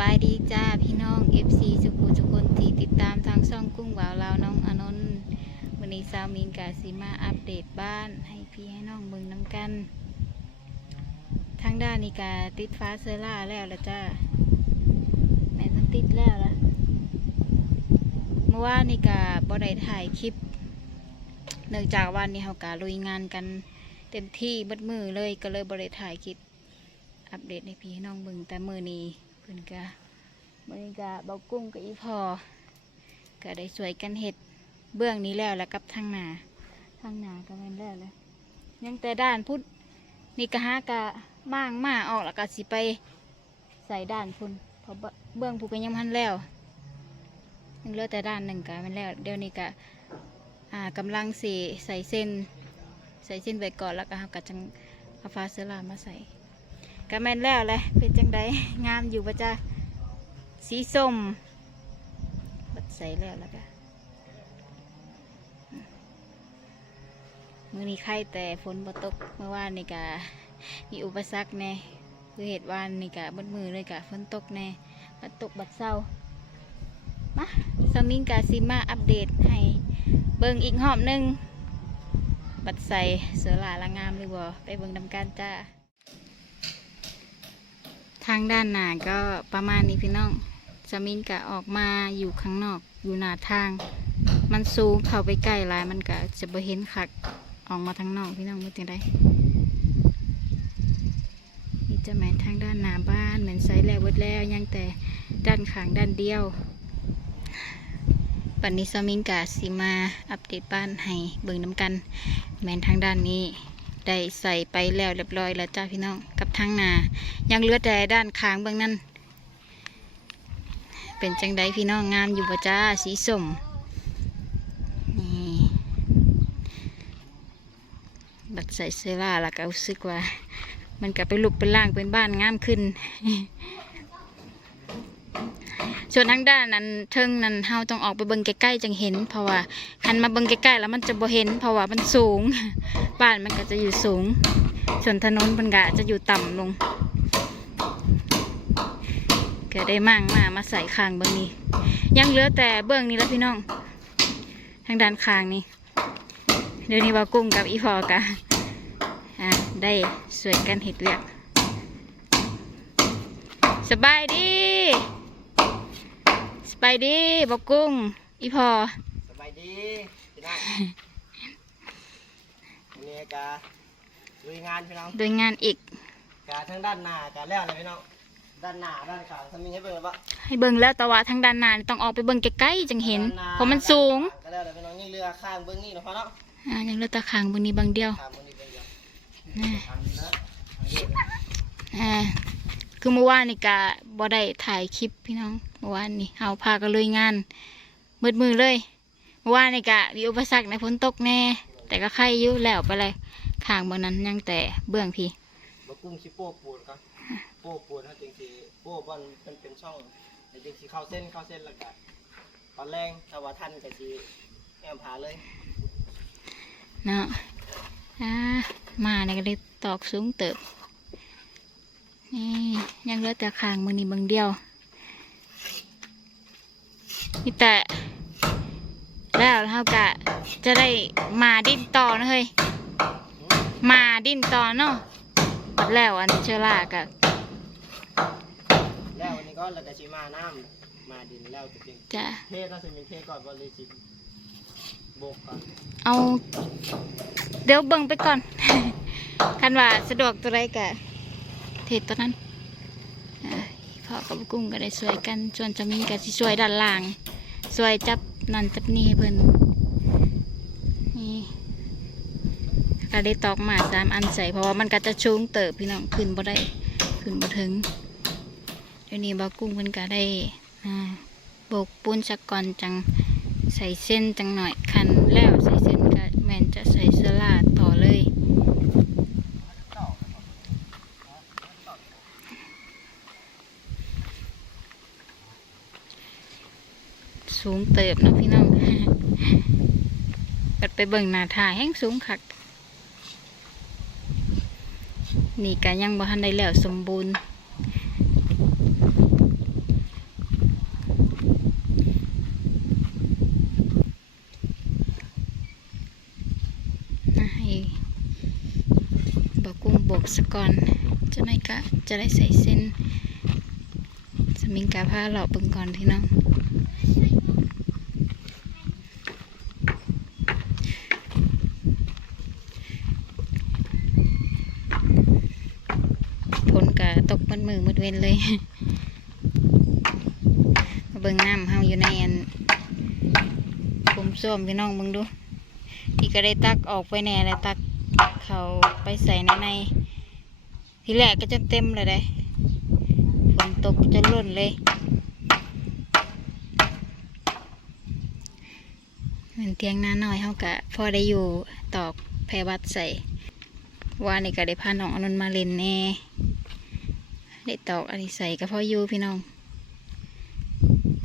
บายดีจ้าพี่น้อง FC สุขุทุกคนที่ติดตามทางช่องกุ้งวาวลาวน้องอนนท์วันนี้สาวมินกาสีมาอัปเดตบ้านให้พี่ให้น้องเบิ่งน้ำกัน ทางด้านนี้กาติดฟ้าเซอร่าแล้วละจ้าแม่ต้องติดแล้วละเมื่อวานนี่กาบ่ได้ถ่ายคลิป เนื่องจากวันนี้เขากาลุยงานกันเต็มที่บัดมือเลยก็เลยบ่ได้ถ่ายคลิปอัปเดตให้พี่ให้น้องเบิ่งแต่มือนี้ เพิ่นก็มือก็เบากุ้งกับอีพอก็ได้สวยกันเห็ดเบื้องนี้แล้วแล้วกับทางหนาทางหนาก็แม่นแล้วเลยยังแต่ด้านพุทธนี่ก็หากะม่างมาออกแล้วก็สิไปใส่ด้านพุ่นเพราะเบื้องผู้ก็ยังพันแล้วยังเหลือแต่ด้านหนึ่งก็แม่นแล้วเดี๋ยวนี้ก็อ่ากำลังสีใส่เส้น ใส่เส้นไว้ก่อนแล้วก็เอากระจังเอาฟ้าเสอลามาใส่ ก็แม่นแล้วแหละเป็นจังไดงามอยู่ปะจ้าสีส้มบัดใส่แล้วแล้วก็มือนี้ไข่แต่ฝนบ่ตกเมื่อวานนี่กะมีอุปสรรคแน่คือเหตุวานนี่กะบดมือเลยกะฝนตกแน่บัดตกบัดเศร้ามาสมิงกาซิมาอัปเดตให้เบิ่งอีกหอบหนึง บัดใส่เสือหลาละงามเลยบ่ไปเบิ่งนำกันจ้า ทางด้านหน้าก็ประมาณนี้พี่น้องสมินกะออกมาอยู่ข้างนอกอยู่หน้าทาง มันสูงเข้าไปใกล้ลายมันก็จะบ่เห็นคักออกมาทางนอกพี่น้องเป็นจังไดนี่จะแมนทางด้านหน้าบ้านเหมือนไซส์แล้วเบิดแล้วยังแต่ด้านข้างด้านเดียวปันนี้สมิงกะสิมาอัปเดตบ้านให้เบิ่งน้ำกัน แมนทางด้านนี้ ได้ใส่ไปแล้วเรียบร้อยแล้วจ้าพี่น้องกับทั้งนายังเลือดแต่ด้านค้างเบื้องนั้น เป็นจังไดพี่น้องงามอยู่ปะจ้าสีส้มนี่บัดใส่เสื้อผ้าแล้วก็รู้สึกว่า มันกลับไปลุกเป็นล่างเป็นบ้านงามขึ้น ส่วนทางด้านนั้นเทิงนั้นเฮาต้องออกไปเบิ่งใกล้ๆจังเห็น เพราะว่าคันมาเบิ่งใกล้ๆแล้วมันจะบ่เห็น เพราะว่ามันสูง บ้านมันก็จะอยู่สูง ส่วนถนนมันก็จะอยู่ต่ำลงก็ได้มั่งมามาใส่คางเบื้องนี้ ยังเหลือแต่เบื้องนี้แล้วพี่น้อง ทางด้านคางนี่เดี๋ยวนี้ว่ากุ้งกับอีพอกะอะได้สวยกันเห็ดเวียกสบายดี บายดีบอกกุ้ง อีพอสบายดีพี่น้องวันนี้กาลุยงานพี่น้องโดยงานอีกกาทั้งด้านหน้ากาแล้วเลยพี่น้องด้านหน้าด้านข้างทำมีให้เบิ่งปะให้เบิ่งแล้วแต่ว่าทางด้านหน้านี่ต้องออกไปเบิ่งใกล้ๆจังเห็นด้าเพราะมันสูงก็แล้วเลยพี่น้องนี่เรือข้างเบื้องนี่เนาะพ่อเนาะอ่ายังเหลือแตะคางเบิ่งนี้บางเดียวข้างเบื้องนี้เบื้องเดียวอ่าทางนี้นะทางนี้อ่าคือเมื่อวานนี่กะบ่ได้ถ่ายคลิปพี่น้อง เมื่อวานนี่เฮาพากันลุยงานมืดมือเลยเมื่อวานนี่กะมีอุปสรรคในฝนตกแน่ แต่ก็ใครอยู่แล้วไปเลยข้างเบื้องนั้นยังแต่เบื้องพี่บะกุ้งชิโป้ปูนครับโป้ปูนเขาจริงๆโป้บอลมันเป็นช่องแต่จริงๆเข้าเส้นเข้าเส้นแล้วก็ตอนแรกถ้าว่าท่านก็สิแอมผาเลยเนาะอ่ามาเนี่ยก็เลยตอกสูงเติบนี่ยังเหลือแต่ข้างมือนี้เบางเดียว นี่แต่แล้วเท่ากับจะได้มาดิ้นต่อนะเฮ้ยมาดิ้นต่อเนาะปัดแล้วอันเชอร่ากับแล้ววันนี้ก็เราก็ชิมาน้ำมาดินแล้วจริงจะๆเทน่าจะมีเทก่อนบริจิโบกก่อนเอาเดี๋ยวเบิ่งไปก่อน คันว่าสะดวกตัวไรกะเทศตัวนั้นอ่าพ่อกับกุ้งก็ได้สวยกันส่วนจะมีก็สิสวยด้านล่าง สวยจับนั่นจับนี่ให้เพิ่นนี่ก็ได้ตอกมาสามอันใส่เพราะว่ามันก็จะชุ่งเติบพี่น้องขึ้นบ่ได้ขึ้นบ่ถึงเดี๋ยวนี้บากุ้งเพิ่นก็ได้โบกปูนสักก่อนจังใส่เส้นจังหน่อยคันแล้วใส่เส้นก็แมนจะใส่ สูงเติบนะพี่น้องกัดไปเบิ่งหนาถ่ายแห้งสูงคักนี่ก็ยังบ่ทันได้แล้วสมบูรณ์บอกกุ้งบกสะก่อนจะไม่กะจะได้ใส่เส้นสมิงกาผ้าหล่อเบิ่งก่อนพี่น้อง มืดมือมืดเว้นเลยเบิ่งน้ำเฮาอยู่ในอันผมส้วมพี่น้องเบิ่งดูนี่ก็ได้ตักออกไปแน่แล้วตักเขาไปใส่ในในทีแรกก็จะเต็มเลยได้ฝนตกจะล้นเลยเหมือนเตียงหน้าน้อยเฮากะพอได้อยู่ตอกแพรวัดใส่ว่านี่ก็ได้พาน้องอนุนมาเล่นแน่ ได้ตอกอันนี้ใส่ก็พออยูพี่น้อง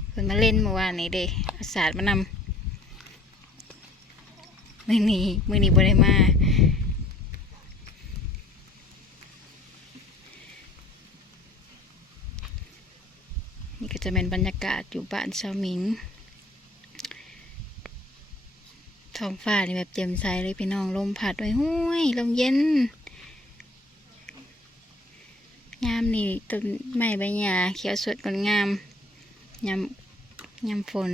เพิ่นมาเล่นเมื่อวานนี้เด้อาศาสตร์มานำมือนี้มือนี้บ่ได้มานี่ก็จะเป็นบรรยากาศอยู่บ้านชาวมิงท้องฟ้านี่แบบเจียมใสเลยพี่น้องลมพัดไว้ห้วยลมเย็น งามนี่ต้นไม้ใบหญ้าเขียวสดงดงามยำยำฝน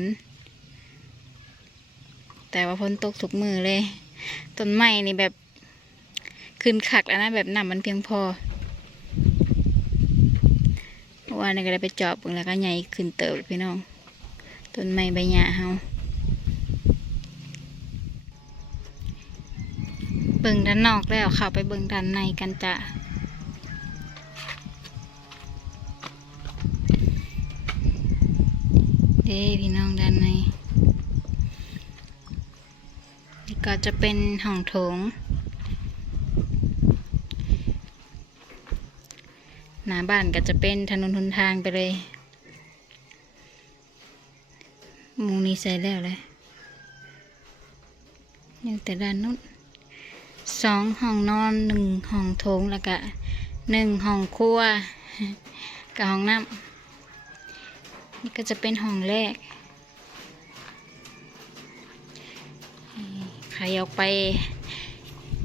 แต่ว่าฝนตกทุกมือเลยต้นไม้นี่แบบขึ้นขักแล้วนะแบบน้ำมันเพียงพอเมื่อวานนี่ก็ได้ไปจอบเบิ่งแล้วก็ใหญ่ขึ้นเติบพี่น้องต้นไม้ใบหญ้าเฮาเบิ่งด้านนอกแล้วเข้าไปเบิ่งด้านในกันจ้ะ ด้พี่น้องด้านในนี่ก็จะเป็นห้องโถง หน้าบ้านก็จะเป็นถนนหนทางไปเลย มุงนี้ใส่แล้วเลยยังแต่ด้านนู้นสองห้องนอนหนึ่งห้องโถงแล้วก็หนึ่งห้องครัวกับห้องน้ำ นี่ก็จะเป็นห้องแรกใครออกไป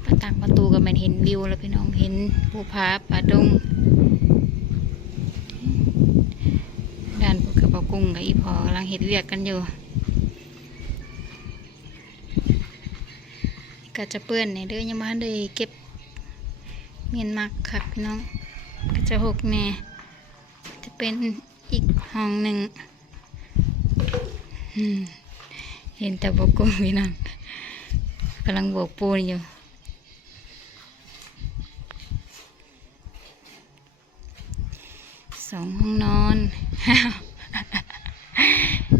ประต่างประตูก็มันเห็นวิวแล้วพี่น้องเห็นภูผาป่าดงด้านพวกกระเป๋ากุ้งกับอีพอกำลังเห็ดเวียกกันอยู่ก็จะเปื้อนในเด้อยังมาเลยเก็บเมียนมักคักพี่น้องก็จะหกแน่จะเป็น อีกห้องหนึ่งเห็นแต่บกุ้งพี่น้องกำลังโบกปูนอยู่สองห้องนอน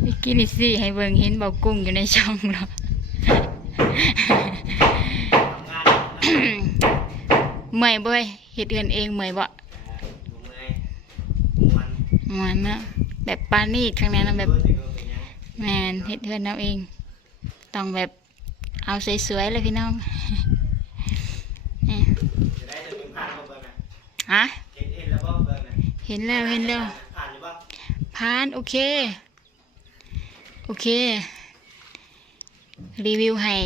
วิกินิซี่ให้เบิงเห็นเบากุ้งอยู่ในช่องเนาะเมื่อยเบ่ยเฮ็ดเอือนเองเมื่อยบ่ผมเลย มันมันเนาะแบบปานีตข้างในนะแบบเพื่อนที่เขาเป็นยังแมนเฮ็ดเฮือนเอาเอง ต้องแบบเอาสวยๆเลยพี่น้องนี่จะได้จะเป็นผ่านเขาเบิ่งนะฮะเห็นเห็นแล้วบ่เบิ่งนะเห็นแล้วเห็นแล้วผ่านหรือบ่ผ่านโอเค โอเค รีวิวให้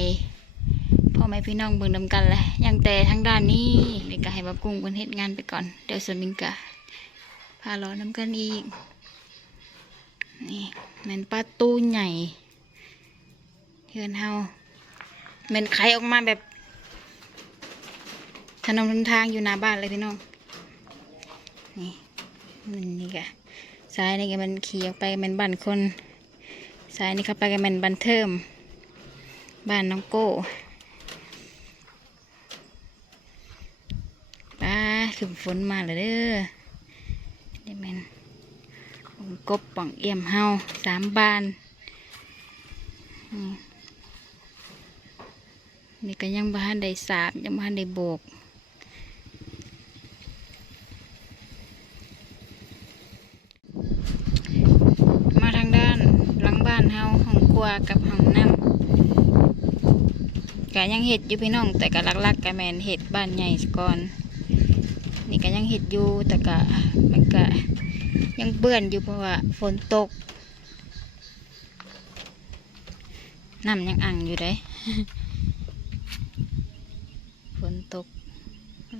พ่อแม่พี่น้องเบิ่งนำกันแหละยังแต่ทางด้านนี้เดี๋ยวก็ให้บับกุ้งเพิ่นเฮ็ดงานไปก่อน เดี๋ยวสมิงกะ พารอน้ำกันอีก นี่แมันประตูใหญ่เฮือนเฮาแมันไขออกมาแบบถนนหนทางอยู่หน้าบ้านเลยพี่น้อง นี่มันนี่กะซ้ายนี่ก็มันขี่ออกไปก็มันบ้านคนซ้ายนี่เข้าไปก็มันบันเทิม บ้านน้องโก้ป้าคือฝนมาเลยเด้อ กบป่องเอี่ยมเฮาสามบ้านนี่นี่ก็ยังบ้านได้สาบยังบ้านได้โบกมาทางด้านหลังบ้านเฮาห้องครัวกับห้องน้ำก็ยังเห็ดอยู่พี่น้อง แต่ก็ลักๆก็แมนเห็ดบ้านใหญ่ก่อน นี่ก็ยังเห็ดอยู่แต่ก็มันก็ ยังเปื้อนอยู่เพราะว่าฝนตกน้ำยังอ่างอยู่เด้ฝนตก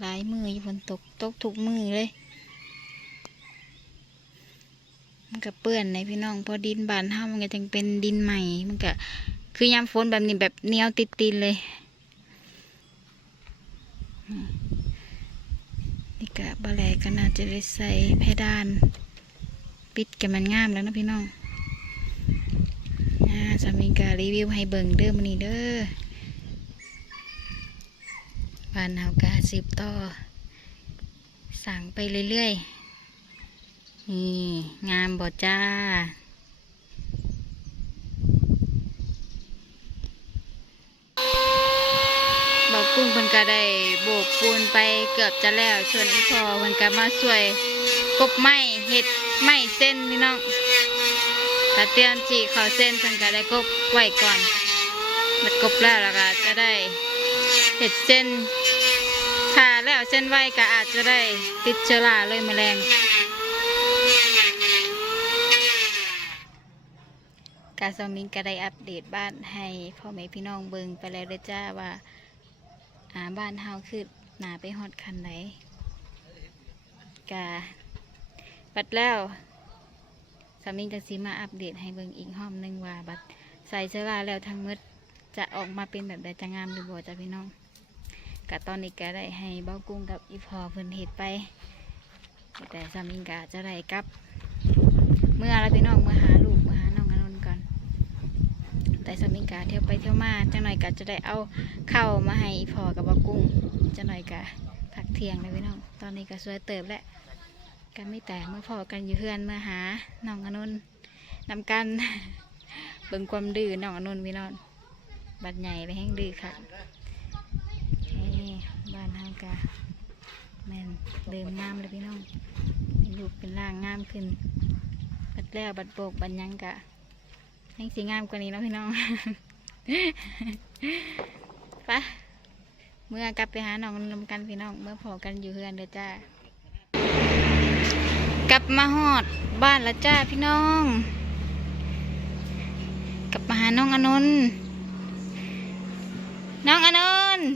หลายมืออยู่ฝนตกตกทุกมือเลย มันก็เปื้อนในพี่น้องเพอดินบานเฮามันก็จังเป็นดินใหม่ มันก็คือยามฝนแบบนี้แบบเหนียวติดตินเลย กะบะแหลก็น่าจะได้ใส่เพดาน ปิดกันมันงามแล้วนะพี่น้องนะสามีกะรีวิวให้เบิ่งเด้อมันนี่เด้อบ้านเฮากาสิบต่อ สั่งไปเรื่อยๆนี่งามบ่จ้า บอ กุ้งเพิ่นก็ได้โบกปูนไปเกือบจะแล้วส่วนอีพอเพิ่นก็มาช่วยกบไม้เห็ดไม้เส้นพี่น้องก็เตรียมจีเขาเส้นเพิ่นก็ได้กบไว้ก่อนบัดกบแล้วแล้วก็จะได้เห็ดเส้นถ้าแล้วเส้นไว้ก็อาจจะได้ติดเชื้อราเลยแมลงกาซอมิงก็ได้อัปเดตบ้านให้พ่อแม่พี่น้องเบิงไปแล้วเด้อจ้าว่า อ่าบ้านเฮาคือหนาไปฮอดคันไหนกาบัดแล้วสามิงจะสีมาอัปเดตให้เบิงอีกห้อมหนึงว่าบัดใส่เสื้อราแล้วทั้งหมดจะออกมาเป็นแบบใดจะงามหรือบ่จ้าพี่น้องกะตอนนี้ก็ได้ให้เบ้ากุ้งกับอีพอเพิ่นเฮ็ดไปแต่สามิงกะจะได้กับ เมื่อแล้วพี่น้องเมื่อหาลูกเมื่อหาน้องอนนท์ก่อน แต่สามิงกาเที่ยวไปเที่ยวมาจังหน่อยกะจะได้เอาเข้ามาให้อีพอกับบักกุ้งจังหน่อยกะผักเทียงเลยพี่น้องตอนนี้ก็สวยเติบแล้วกันไม่แต่เมื่อพอกันอยู่เพื่อนเมื่อหาน้องอนนท์นำกันเบิ่งความดื้อน้องอนนพี่น้องบัดใหญ่เลยแห้งดื้อค่ะนี่บ้านเฮากะแม่นเดิมงามเลยพี่น้องเป็นรูปเป็นร่างงามขึ้นบัดแล้วบัดโบกบัดยังกะ ให้สีงามกว่านี้เนาะพี่น้องไปะเมื่อกลับไปหาน้องนำกันพี่น้อง เมื่อพอกันอยู่เฮือนเด้อจ้ากลับมาฮอดบ้านแล้วจ้าพี่น้อง กลับมาหาน้องอนนท์น้องอนนท์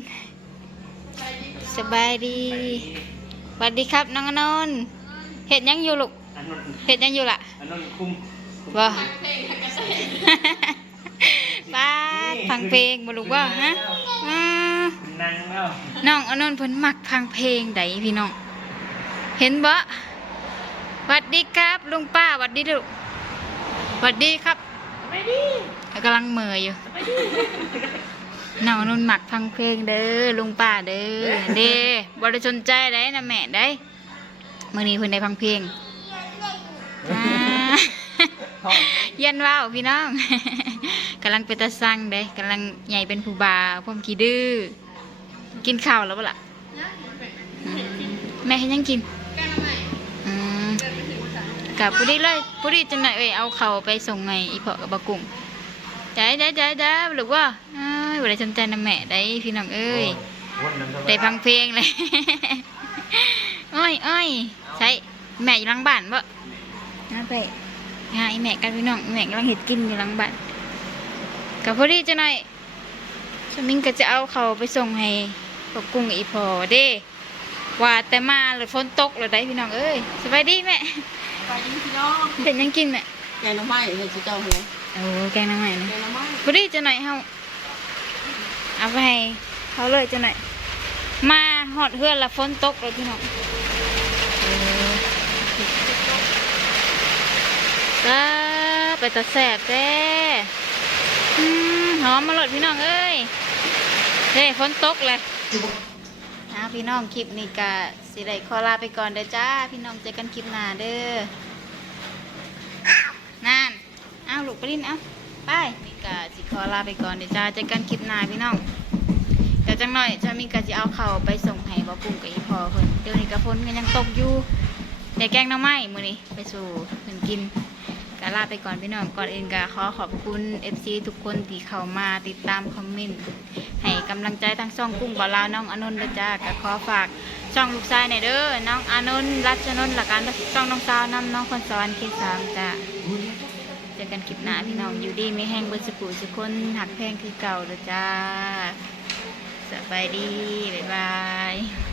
สบายดีสวัสดีครับน้องอนนท์เห็ดหยังอยู่ลูกอันนั้นเห็ดหยังอยู่ล่ะอันนั้นคุ้มบ่ ป้าดฟังเพลงบ่ลูกว่าฮะอ่านั่งแล้วน้องอนนท์เพิ่นมักฟังเพลงใดพี่น้อง เห็นบ่หวัดดีครับลุงป้าหวัดดีลูกหวัดดีครับกำลังเหม่ออยู่น้องอนนท์มักฟังเพลงเด้อลุงป้าเด้อเด้บ่ได้สนใจได้นะแม่ได้มื้อนี้เพิ่นได้ฟังเพลงอ่า ท้องเย็นว่าวพี่น้องกำลังเป็นตาสั่งเด้กำลังใหญ่เป็นผู้บ่าวพ่อมขี้ดื้อกินข้าวแล้วเปล่าล่ะอืมแม่ให้ยังกินอืมกับปุดีเลยปุดีจังไหนเอ้ยเอาเขาวไปส่งไงอีเพาะกับบะกุ้งใจใจใจใจหรือว่าเอ้ยบ่ได้สนใจนะแม่ได้พี่น้องเอ้ยวันนั้นก็ได้ฟังเพลงเลยอ้อยอ้อยใช่แม่อยู่หลังบ้านบ่น่าไป หาไอแม่กันพี่น้องแม่กำลังเห็ดกินอยู่หลังบ้านกับพอดีจะหน่อยชมิงก็จะเอาเขาไปส่งให้พวกกุ้งอีพอเด้ว่าแต่มาเลยฝนตกเลยได้พี่น้องเอ้ยสบายดีแม่ไปยิงพี่น้องเห็นยังกินแม่แกงหน้ำไม้เห็นสิเจ้าหัวโอ้แกงน้ำใหม่นะแกงหน้ำไม้พอดีจะหน่อยเฮาเอาไปให้เขาเลยจะหน่อยมาหอดเฮือนละฝนตกเลยพี่น้องจ้า ไปตะแสบแท้หอมมาหลดพี่น้องเอ้ยเฮ้ฝนตกเลยนะพี่น้องคลิปนี้ก็สิได้ขอลาไปก่อนเด้อจ้า พี่น้องเจอกันคลิปหน้าเด้อนั่นเอาลูกไปลินเอาไปนี่ก็สิขอลาไปก่อนเด้อจ้าเจอกันคลิปหน้าพี่น้องเดี๋ยวจังหน่อยจะมีกะจะเอาเข่าไปส่งให้บ่ปุ่งกับอีพอเพิ่นเดี๋ยวนี้กะฝนก็ยังตกอยู่แต่แกงน้ำไม้มื้อนี้ไปสู่เพิ่นกิน กะลาไปก่อนพี่น้องก่อนอื่นก็ขอขอบคุณ FC ทุกคนที่เข้ามาติดตามคอมเมนต์ให้กำลังใจทางช่องกุ้งบ่าวลาวน้องอานนท์ด้อจ้าก็ขอฝากช่องลูกชายหน่อยเด้อน้องอานนท์รัชนนท์ละกันช่องน้องสาวน้ำน้องคนสวรรค์เคสามจ้าเจอกันคลิปหน้าพี่น้องอยู่ดีไม่แห้งเบิดสกูสุกคนหักแพงคือเก่าเด้อจ้าสบายดีบ๊ายบาย